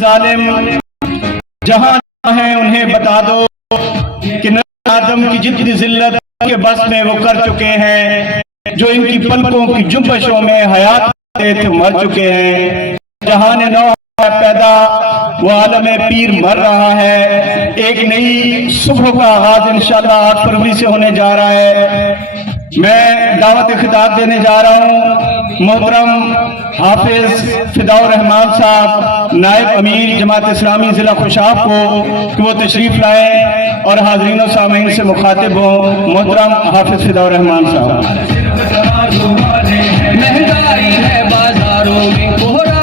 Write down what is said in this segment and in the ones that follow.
ظالم جہاں ہیں انہیں بتا دو کہ نبی آدم کی جتنی ذلت کے بس میں وہ کر چکے ہیں، جو ان کی پلکوں کی جنبشوں میں حیات تھے مر چکے ہیں۔ جہان نو پیدا وہ عالم پیر مر رہا ہے، ایک نئی صبح کا آغاز انشاءاللہ 8 فروری سے ہونے جا رہا ہے۔ میں دعوت خطاب دینے جا رہا ہوں محترم حافظ فداء الرحمان صاحب نائب امیر جماعت اسلامی ضلع خوشاب کو کہ وہ تشریف لائیں اور حاضرین و سامعین سے مخاطب ہوں۔ محترم حافظ فداء الرحمان صاحب۔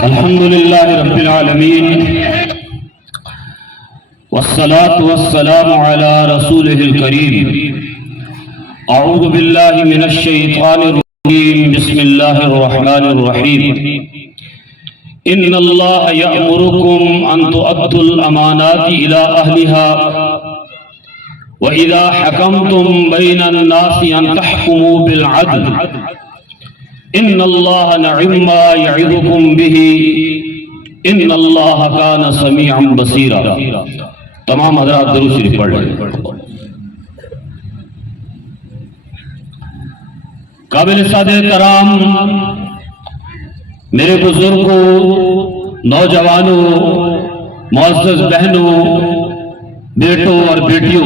الحمدللہ رب العالمین والصلاة والسلام علی رسولہ الکریم۔ اعوذ باللہ من الشیطان الرجیم، بسم اللہ الرحمن الرحیم۔ ان اللہ یأمرکم ان تؤدوا الامانات الی اہلہا وَإِذَا حَكَمْتُمْ بَيْنَ النَّاسِ أَن تَحْكُمُوا بِالْعَدْلِ إِنَّ اللَّهَ نِعِمَّا يَعِظُكُمْ بِهِ إِنَّ اللَّهَ كَانَ سَمِيعًا بَصِيرًا۔ تمام حضرات درود شریف پڑھ لیں۔ قابل سادہ کرام، میرے بزرگوں، نوجوانوں، معزز بہنوں، بیٹوں اور بیٹیوں،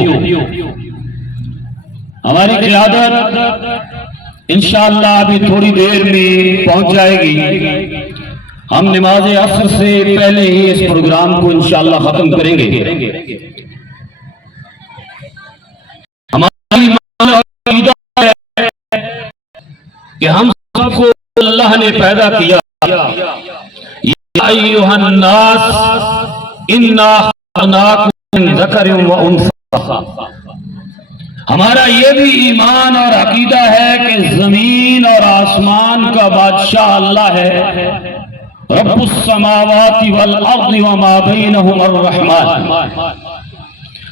ہماری قیادت انشاءاللہ ابھی تھوڑی دیر میں پہنچ جائے گی۔ ہم نماز عصر سے پہلے ہی اس پروگرام کو انشاءاللہ ختم کریں گے۔ ہماری عقیدہ ہے کہ ہم سب کو اللہ نے پیدا کیا، یا ایھا الناس انا خلقناکم من ذکر و انثی۔ ہمارا یہ بھی ایمان اور عقیدہ ہے کہ زمین اور آسمان کا بادشاہ اللہ ہے، رب السماوات والارض وما بینہما الرحمن۔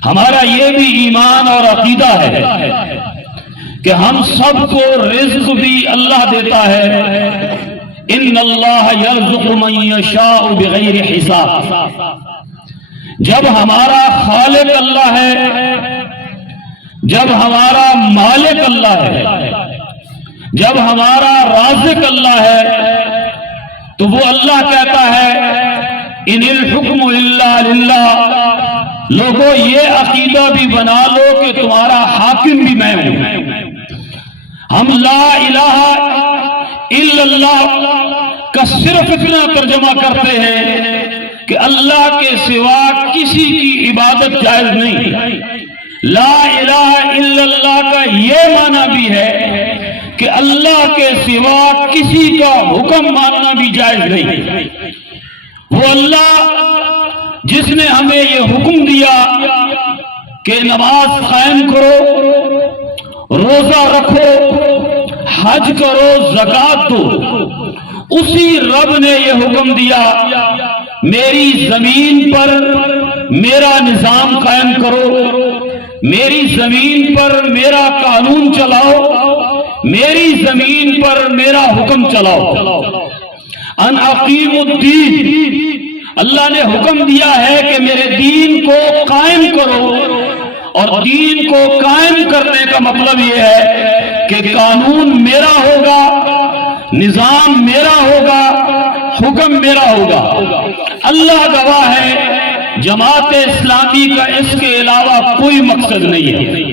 ہمارا یہ بھی ایمان اور عقیدہ ہے کہ ہم سب کو رزق بھی اللہ دیتا ہے، ان اللہ یرزق من یشاء بغیر حساب۔ جب ہمارا خالق اللہ ہے، جب ہمارا مالک اللہ ہے، جب ہمارا رازق اللہ ہے، تو وہ اللہ کہتا ہے ان الحکم الا للہ۔ لوگوں یہ عقیدہ بھی بنا لو کہ تمہارا حاکم بھی میں ہوں۔ ہم لا الہ الا اللہ کا صرف اتنا ترجمہ کرتے ہیں کہ اللہ کے سوا کسی کی عبادت جائز نہیں۔ لا الہ الا اللہ کا یہ معنی بھی ہے کہ اللہ کے سوا کسی کا حکم ماننا بھی جائز نہیں۔ وہ اللہ جس نے ہمیں یہ حکم دیا کہ نماز قائم کرو، روزہ رکھو، حج کرو، زکوٰۃ دو، اسی رب نے یہ حکم دیا میری زمین پر میرا نظام قائم کرو، میری زمین پر میرا قانون چلاؤ، میری زمین پر میرا حکم چلاؤ۔ ان اقیموا الدین، اللہ نے حکم دیا ہے کہ میرے دین کو قائم کرو، اور دین کو قائم کرنے کا مطلب یہ ہے کہ قانون میرا ہوگا، نظام میرا ہوگا، حکم میرا ہوگا۔ اللہ گواہ ہے جماعت اسلامی کا اس کے علاوہ کوئی مقصد نہیں ہے،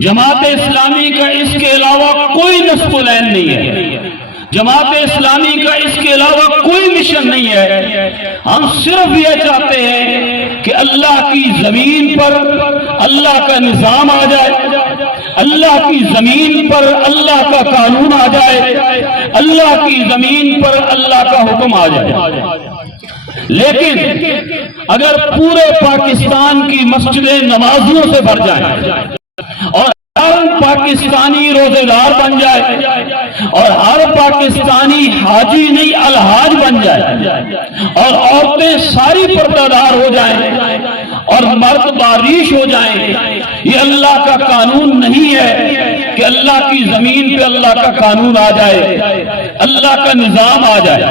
جماعت اسلامی کا اس کے علاوہ کوئی نصب العین نہیں ہے، جماعت اسلامی کا اس کے علاوہ کوئی مشن نہیں ہے۔ ہم صرف یہ چاہتے ہیں کہ اللہ کی زمین پر اللہ کا نظام آ جائے، اللہ کی زمین پر اللہ کا قانون آ جائے، اللہ کی زمین پر اللہ کا حکم آ جائے۔ لیکن اگر پورے پاکستان کی مسجدیں نمازیوں سے بھر جائیں اور ہر پاکستانی روزے دار بن جائے اور ہر پاکستانی حاجی نہیں الحاج بن جائے اور عورتیں ساری پردہ دار ہو جائیں اور مرد باریش ہو جائیں، یہ اللہ کا قانون نہیں ہے کہ اللہ کی زمین پہ اللہ کا قانون آ جائے، اللہ کا نظام آ جائے۔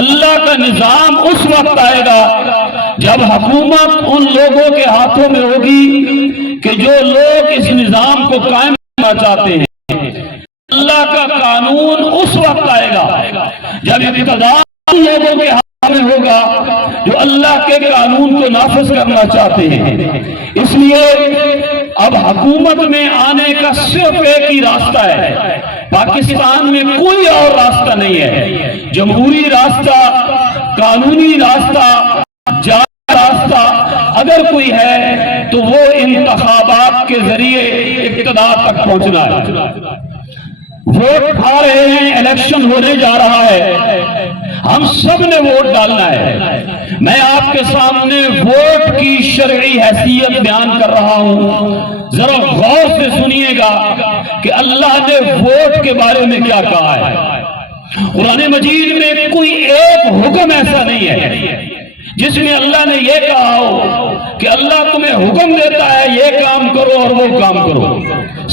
اللہ کا نظام اس وقت آئے گا جب حکومت ان لوگوں کے ہاتھوں میں ہوگی کہ جو لوگ اس نظام کو قائم کرنا چاہتے ہیں، اللہ کا قانون اس وقت آئے گا جب اقتدار ان لوگوں کے ہاتھ میں ہوگا جو اللہ کے قانون کو نافذ کرنا چاہتے ہیں۔ اس لیے اب حکومت میں آنے کا صرف ایک ہی راستہ ہے، پاکستان میں کوئی اور راستہ نہیں ہے۔ جمہوری راستہ، قانونی راستہ، جائز راستہ اگر کوئی ہے تو وہ انتخابات کے ذریعے اقتدار تک پہنچنا ہے۔ ووٹ آ رہے ہیں، الیکشن ہونے جا رہا ہے، ہم سب نے ووٹ ڈالنا ہے۔ میں آپ کے سامنے ووٹ کی شرعی حیثیت بیان کر رہا ہوں، ذرا غور سے سنیے گا کہ اللہ نے ووٹ کے بارے میں کیا کہا ہے۔ قرآن مجید میں کوئی ایک حکم ایسا نہیں ہے جس میں اللہ نے یہ کہا ہو کہ اللہ تمہیں حکم دیتا ہے یہ کام کرو اور وہ کام کرو،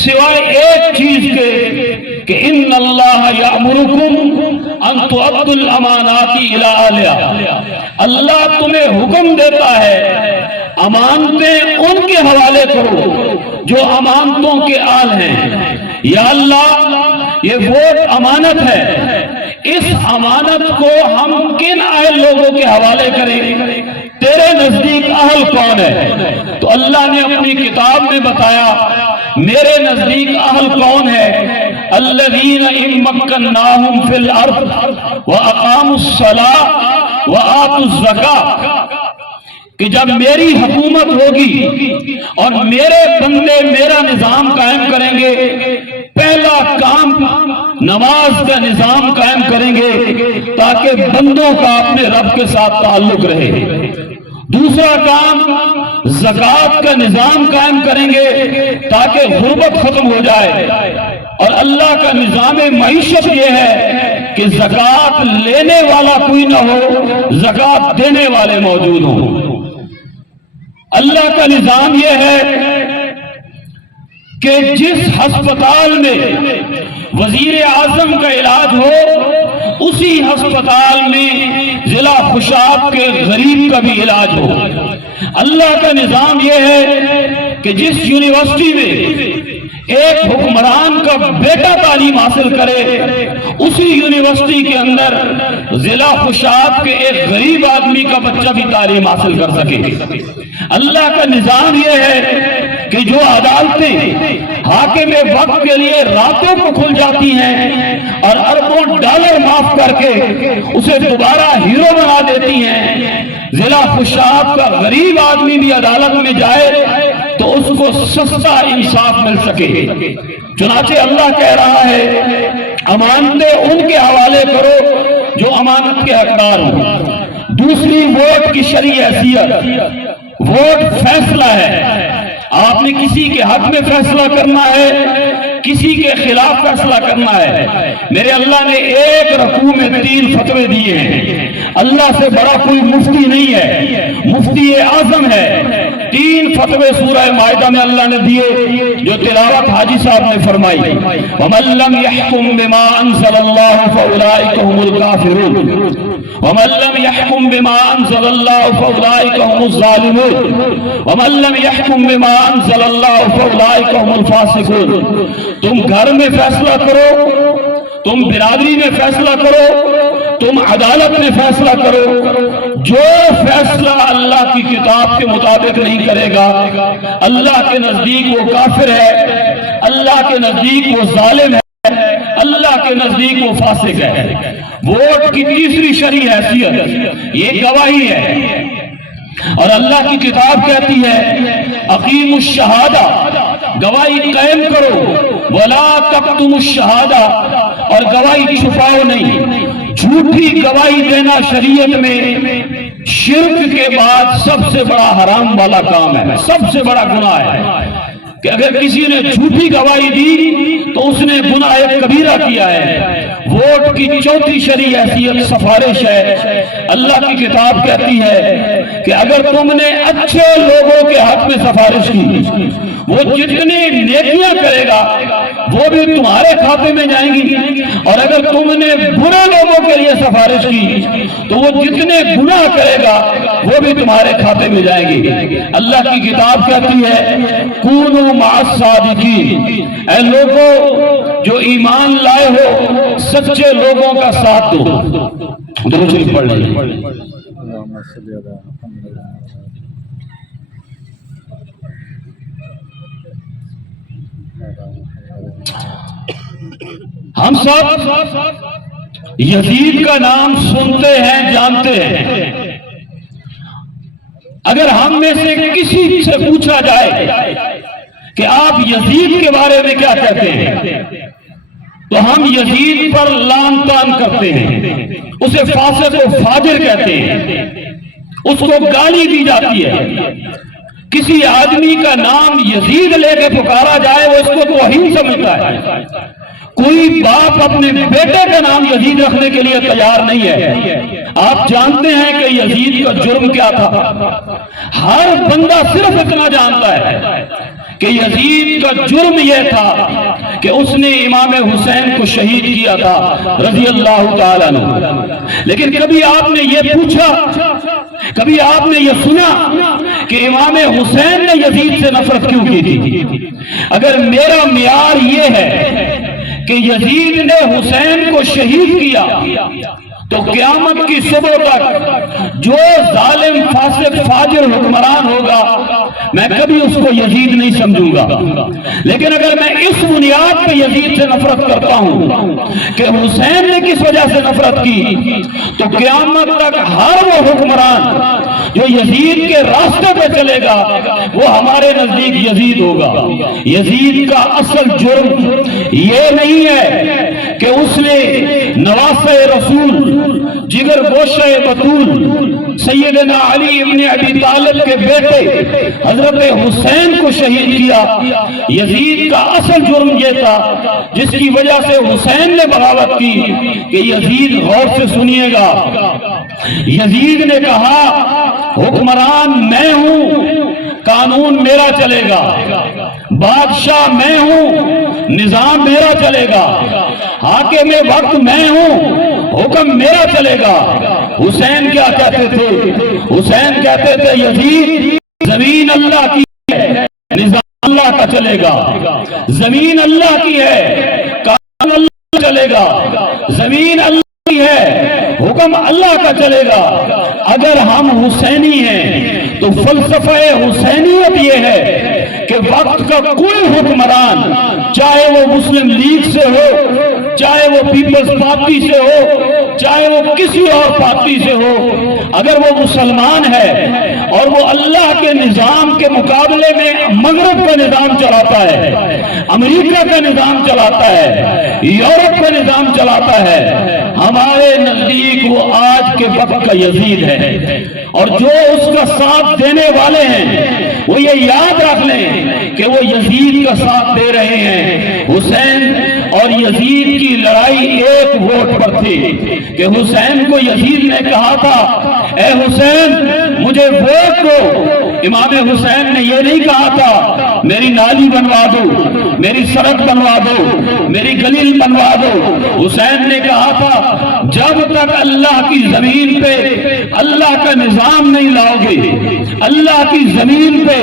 سوائے ایک چیز کے کہ ان اللہ یامرکم ان تؤدوا الامانات الی اہلہا، اللہ تمہیں حکم دیتا ہے امانتیں ان کے حوالے کرو جو امانتوں کے آل ہیں۔ یا اللہ یہ ووٹ امانت ہے، اس امانت کو ہم کن اہل لوگوں کے حوالے کریں؟ تیرے نزدیک اہل کون ہے؟ تو اللہ نے اپنی کتاب میں بتایا میرے نزدیک اہل کون ہے؟ الذین ان مکناہم فی الارض واقاموا الصلاۃ وآتوا الزکاۃ، کہ جب میری حکومت ہوگی اور میرے بندے میرا نظام قائم کریں گے، پہلا کام نماز کا نظام قائم کریں گے تاکہ بندوں کا اپنے رب کے ساتھ تعلق رہے، دوسرا کام زکوٰۃ کا نظام قائم کریں گے تاکہ غربت ختم ہو جائے، اور اللہ کا نظام معیشت یہ ہے کہ زکوٰۃ لینے والا کوئی نہ ہو، زکوٰۃ دینے والے موجود ہوں۔ اللہ کا نظام یہ ہے کہ جس ہسپتال میں وزیر اعظم کا علاج ہو اسی ہسپتال میں ضلع خوشاب کے غریب کا بھی علاج ہو۔ اللہ کا نظام یہ ہے کہ جس یونیورسٹی میں ایک حکمران کا بیٹا تعلیم حاصل کرے اسی یونیورسٹی کے اندر ضلع خوشاب کے ایک غریب آدمی کا بچہ بھی تعلیم حاصل کر سکے۔ اللہ کا نظام یہ ہے کہ جو عدالتیں حاکم وقت کے لیے راتوں کو کھل جاتی ہیں اور اربوں ڈالر معاف کر کے اسے دوبارہ ہیرو بنا دیتی ہیں، ضلع خوشاب کا غریب آدمی بھی عدالت میں جائے تو اس کو سستا انصاف مل سکے۔ چنانچہ اللہ کہہ رہا ہے امانتیں ان کے حوالے کرو جو امانت کے حقدار ہوں۔ دوسری ووٹ کی شرعی حیثیت، ووٹ فیصلہ ہے، آپ نے کسی کے حق میں فیصلہ کرنا ہے، کسی کے خلاف فیصلہ کرنا ہے۔ میرے اللہ نے ایک رکوع میں 3 فتوے دیے ہیں، اللہ سے بڑا کوئی مفتی نہیں ہے، مفتی اعظم ہے۔ 3 فتوے سورہ مائدہ میں اللہ نے دیے جو تلاوت حاجی صاحب نے فرمائی، وَمَن لَّمْ يَحْكُم بِمَا أَنزَلَ اللَّهُ فَأُولَٰئِكَ هُمُ الْكَافِرُونَ وَمَن لَّمْ يَحْكُم بِمَا أَنزَلَ اللَّهُ فَأُولَٰئِكَ هُمُ الظَّالِمُونَ وَمَن لَّمْ يَحْكُم بِمَا أَنزَلَ اللَّهُ فَأُولَٰئِكَ هُمُ الْفَاسِقُونَ۔ تم گھر میں فیصلہ کرو، تم برادری میں فیصلہ کرو، تم عدالت میں فیصلہ کرو، جو فیصلہ اللہ کی کتاب کے مطابق نہیں کرے گا اللہ کے نزدیک وہ کافر ہے، اللہ کے نزدیک وہ ظالم ہے، اللہ کے نزدیک وہ فاسق ہے۔ ووٹ کی تیسری شرعی حیثیت یہ گواہی ہے، اور اللہ کی کتاب کہتی ہے اقیم الشہادہ، گواہی قائم کرو، ولا تکتموا الشہادہ، اور گواہی چھپاؤ نہیں۔ جھوٹی گواہی دینا شریعت میں شرک کے بعد سب سے بڑا حرام والا کام ہے، سب سے بڑا گناہ ہے کہ اگر کسی نے جھوٹی گواہی دی تو اس نے گناہ کبیرہ کیا ہے۔ ووٹ کی چوتھی شرعی حیثیت سفارش ہے۔ اللہ کی کتاب کہتی ہے کہ اگر تم نے اچھے لوگوں کے حق میں سفارش کی، وہ جتنی نیکیاں کرے گا وہ بھی تمہارے کھاتے میں جائیں گی، اور اگر تم نے برے لوگوں کے لیے سفارش کی تو وہ جتنے گناہ کرے گا وہ بھی تمہارے کھاتے میں جائیں گی۔ اللہ کی کتاب کہتی ہے کونوا مع الصادقین، اے لوگوں جو ایمان لائے ہو سچے لوگوں کا ساتھ دو۔ درود شریف پڑھ لیجیے۔ ہم سب یزید کا نام سنتے ہیں، جانتے ہیں۔ اگر ہم میں سے کسی سے پوچھا جائے کہ آپ یزید کے بارے میں کیا کہتے ہیں تو ہم یزید پر لعن طعن کرتے ہیں، اسے فاسق و فاجر کہتے ہیں، اس کو گالی دی جاتی ہے۔ کسی آدمی کا نام یزید لے کے پکارا جائے وہ اس کو توہین سمجھتا ہے۔ کوئی باپ اپنے بیٹے کا نام یزید رکھنے کے لیے تیار نہیں ہے۔ آپ جانتے ہیں کہ یزید کا جرم کیا تھا؟ ہر بندہ صرف اتنا جانتا ہے کہ یزید کا جرم یہ تھا کہ اس نے امام حسین کو شہید کیا تھا رضی اللہ تعالیٰ عنہ۔ لیکن کبھی آپ نے یہ پوچھا، کبھی آپ نے یہ سنا کہ امام حسین نے یزید سے نفرت کیوں کی تھی؟ اگر میرا معیار یہ ہے کہ یزید نے حسین کو شہید کیا تو قیامت کی صبح تک جو ظالم فاسق فاجر حکمران ہوگا میں کبھی اس کو یزید نہیں سمجھوں گا۔ لیکن اگر میں اس بنیاد پہ یزید سے نفرت کرتا ہوں کہ حسین نے کس وجہ سے نفرت کی تو قیامت تک ہر وہ حکمران جو یزید کے راستے پہ چلے گا وہ ہمارے نزدیک یزید ہوگا۔ یزید کا اصل جرم یہ نہیں ہے کہ اس نے نواسہ رسول جگر گوشہ بطول سیدنا علی ابن ابی طالب کے بیٹے حضرت حسین کو شہید کیا۔ یزید کا اصل جرم یہ تھا جس کی وجہ سے حسین نے بغاوت کی کہ یزید غور سے سنیے گا، یزید نے کہا حکمران میں ہوں، قانون میرا چلے گا، بادشاہ میں ہوں، نظام میرا چلے گا، حاکم وقت میں ہوں، حکم میرا چلے گا۔ حسین کیا کہتے تھے؟ حسین کہتے تھے یزید زمین اللہ کی ہے، نظام اللہ کا چلے گا، زمین اللہ کی ہے، قانون اللہ کا چلے گا، زمین اللہ کی ہے، حکم اللہ کا چلے گا۔ اگر ہم حسینی ہیں تو فلسفہ حسینیت یہ ہے کہ وقت کا کوئی حکمران چاہے وہ مسلم لیگ سے ہو، چاہے وہ پیپلز پارٹی سے ہو، چاہے وہ کسی اور پارٹی سے ہو، اگر وہ مسلمان ہے اور وہ اللہ کے نظام کے مقابلے میں مغرب کا نظام چلاتا ہے، امریکہ کا نظام چلاتا ہے، یورپ کا نظام چلاتا ہے، ہمارے نزدیک وہ آج کے وقت کا یزید ہے۔ اور جو اس کا ساتھ دینے والے ہیں وہ یہ یاد رکھ لیں کہ وہ یزید کا ساتھ دے رہے ہیں۔ حسین اور یزید کی لڑائی ایک ووٹ پر تھی کہ حسین کو یزید نے کہا تھا اے حسین مجھے ووٹ دو۔ امام حسین نے یہ نہیں کہا تھا میری نالی بنوا دو، میری سڑک بنوا دو، میری گلی بنوا دو۔ حسین نے کہا تھا جب تک اللہ کی زمین پہ اللہ کا نظام نہیں لاؤ گے، اللہ کی زمین پہ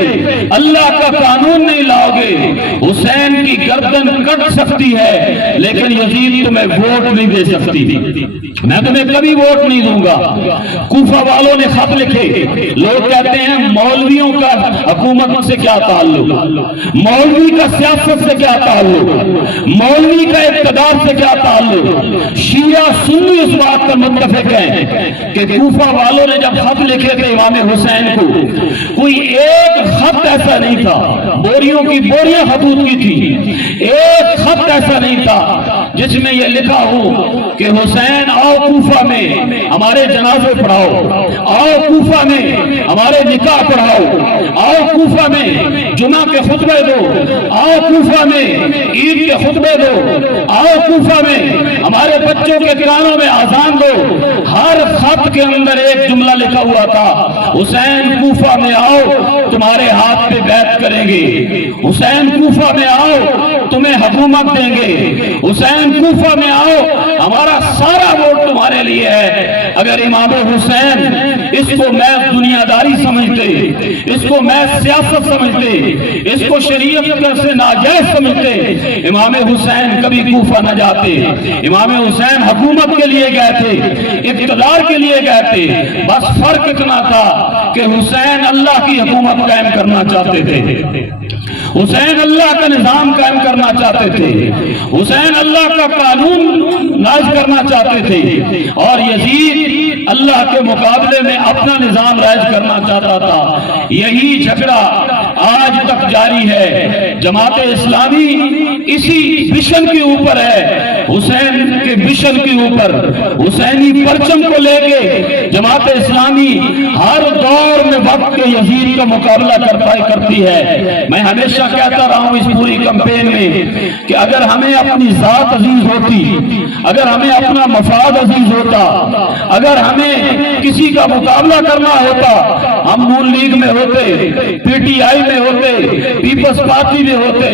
اللہ کا قانون نہیں لاؤ گے، حسین کی گردن کٹ سکتی ہے لیکن یزید تمہیں ووٹ نہیں دے سکتی۔ میں تمہیں کبھی ووٹ نہیں دوں گا۔ کوفہ والوں نے خط لکھے، لوگ کہتے ہیں مولویوں کا حکومت سے کیا تعلق، مولوی کا سیاست سے کیا تعلق، مولوی کا اقتدار سے کیا تعلق۔ شیعہ سنی اس بات پر متفق ہیں کہ کوفہ والوں نے جب خط لکھے تھے امام حسین کو، کوئی ایک خط ایسا نہیں تھا، بوریوں کی بوریاں خطوط کی تھی، ایک خط ایسا نہیں تھا جس میں یہ لکھا ہو کہ حسین آؤ کوفہ میں ہمارے جنازے پڑھاؤ، آؤ کوفہ میں ہمارے نکاح پڑھاؤ، آؤ کوفہ میں جمعہ کے خطبے دو، آؤ کوفہ میں عید کے خطبے دو، آؤ کوفہ میں ہمارے بچوں کے کانوں میں اذان دو۔ ہر خط کے اندر ایک جملہ لکھا ہوا تھا، حسین کوفہ میں آؤ تمہارے ہاتھ پہ بیعت کریں گے، حسین کوفہ میں آؤ تمہیں حکومت دیں گے، حسین کوفہ میں آؤ ہمارا سارا ووٹ تمہارے لیے ہے۔ اگر امام حسین اس کو محض دنیا داری سمجھتے، اس کو محض سیاست سمجھتے، اس کو شریعت سے ناجائز سمجھتے، امام حسین کبھی کوفہ نہ جاتے۔ امام حسین حکومت کے لیے گئے تھے، اقتدار کے لیے گئے تھے، بس فرق اتنا تھا کہ حسین اللہ کی حکومت قائم کرنا چاہتے تھے، حسین اللہ کا نظام قائم کرنا چاہتے تھے، حسین اللہ کا قانون نافذ کرنا چاہتے تھے، اور یزید اللہ کے مقابلے میں اپنا نظام رائج کرنا چاہتا تھا۔ یہی جھگڑا آج تک جاری ہے۔ جماعت اسلامی اسی مشن کے اوپر ہے، حسین کے مشن کے اوپر، حسینی پرچم کو لے کے جماعت اسلامی ہر دور میں وقت کے یزید کا مقابلہ کرتی ہے۔ میں ہمیشہ کہتا رہا ہوں اس پوری کمپین میں کہ اگر ہمیں اپنی ذات عزیز ہوتی، اگر ہمیں اپنا مفاد عزیز ہوتا، اگر ہمیں کسی کا مقابلہ کرنا ہوتا، ہم نون لیگ میں ہوتے، پی ٹی آئی میں ہوتے، پیپلز پارٹی میں ہوتے۔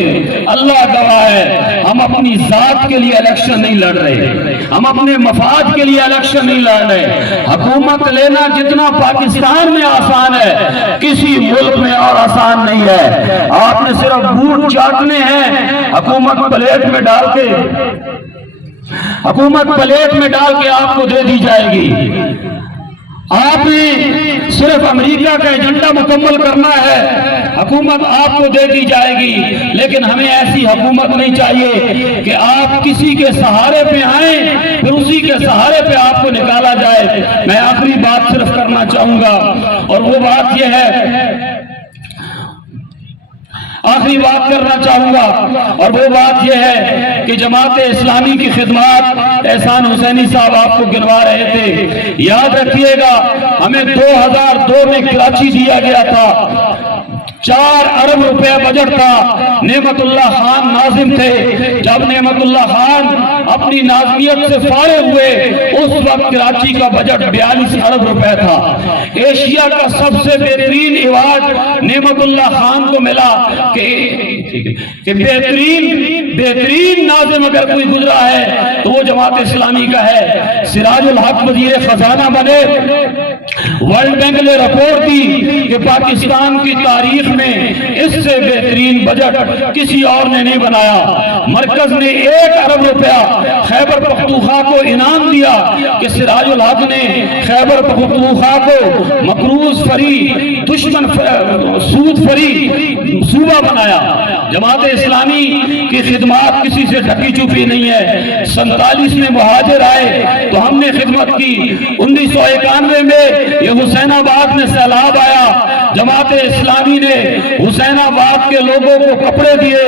اللہ گواہ ہے ہم اپنی ذات کے لیے الیکشن نہیں لڑ رہے، ہم اپنے مفاد کے لیے الیکشن نہیں لڑ رہے۔ حکومت لینا جتنا پاکستان میں آسان ہے کسی ملک میں اور آسان نہیں ہے۔ آپ نے صرف بوٹ چاٹنے ہیں، حکومت پلیٹ میں ڈال کے آپ کو دے دی جائے گی۔ آپ نے صرف امریکہ کا ایجنڈا مکمل کرنا ہے، حکومت آپ کو دے دی جائے گی، لیکن ہمیں ایسی حکومت نہیں چاہیے کہ آپ کسی کے سہارے پہ آئیں پھر اسی کے سہارے پہ آپ کو نکالا جائے۔ میں آخری بات صرف کرنا چاہوں گا، اور وہ بات یہ ہے، آخری بات کرنا چاہوں گا، اور وہ بات یہ ہے کہ جماعت اسلامی کی خدمات احسان حسینی صاحب آپ کو گنوا رہے تھے۔ یاد رکھیے گا ہمیں 2002 میں کراچی دیا گیا تھا، 4 ارب روپے بجٹ تھا، نعمت اللہ خان ناظم تھے۔ جب نعمت اللہ خان اپنی ناظمیت سے فارغ ہوئے اس وقت کراچی کا بجٹ 42 ارب روپے تھا۔ ایشیا کا سب سے بہترین ایوارڈ نعمت اللہ خان کو ملا کہ بہترین ناظم اگر کوئی گزرا ہے تو وہ جماعت اسلامی کا ہے۔ سراج الحق وزیر خزانہ بنے، ورلڈ بینک نے رپورٹ دی کہ پاکستان کی تاریخ میں اس سے بہترین بجٹ کسی اور نے نہیں بنایا۔ مرکز نے 1 ارب روپیہ خیبر پختونخوا کو انعام دیا کہ سراج الحق نے خیبر پختونخوا کو مقروض فری، دشمن سود فری صوبہ بنایا۔ جماعت اسلامی کی خدمات کسی سے ڈھکی چھپی نہیں ہے۔ 47 میں مہاجر آئے تو ہم نے خدمت کی۔ 1991 میں یہ حسین آباد میں سیلاب آیا، جماعت اسلامی نے حسین آباد کے لوگوں کو کپڑے دیے،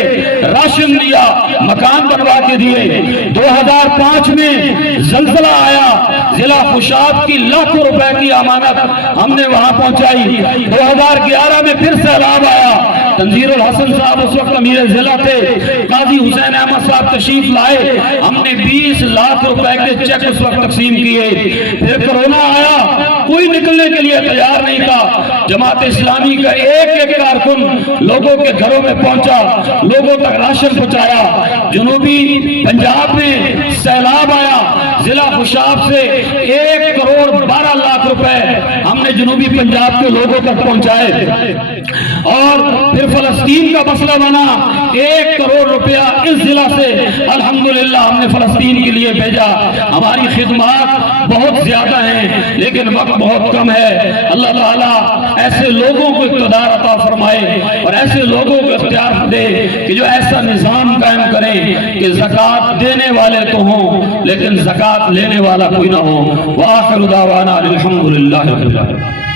راشن دیا، مکان بنوا کے دیے۔ 2005 میں زلزلہ آیا، ضلع خوشاب کی لاکھوں روپے کی امانت ہم نے وہاں پہنچائی۔ 2011 میں پھر سیلاب آیا، تنزیر الحسن صاحب اس وقت امیر ضلع تھے، قاضی حسین احمد صاحب تشریف لائے، ہم نے 20 لاکھ روپے کے چیک اس وقت تقسیم کیے۔ پھر کرونا آیا، کوئی نکلنے کے لیے تیار نہیں تھا، جماعت اسلامی کا ایک کارکن لوگوں کے گھروں میں پہنچا، لوگوں تک راشن پہنچایا۔ جنوبی پنجاب میں سیلاب آیا، ضلع خوشاب سے 1 کروڑ 12 لاکھ روپے ہم نے جنوبی پنجاب کے لوگوں تک پہنچائے۔ اور پھر فلسطین کا مسئلہ بنا، 1 کروڑ روپیہ اس ضلع سے الحمدللہ ہم نے فلسطین کے لیے بھیجا۔ ہماری خدمات بہت زیادہ ہیں لیکن وقت بہت کم ہے۔ اللہ تعالیٰ ایسے لوگوں کو اقتدار عطا فرمائے اور ایسے لوگوں کو اختیار دے کہ جو ایسا نظام قائم کریں کہ زکوٰۃ دینے والے تو ہوں لیکن زکوٰۃ لینے والا کوئی نہ ہو۔ وآخر دعوانا الحمدللہ رب العالمین۔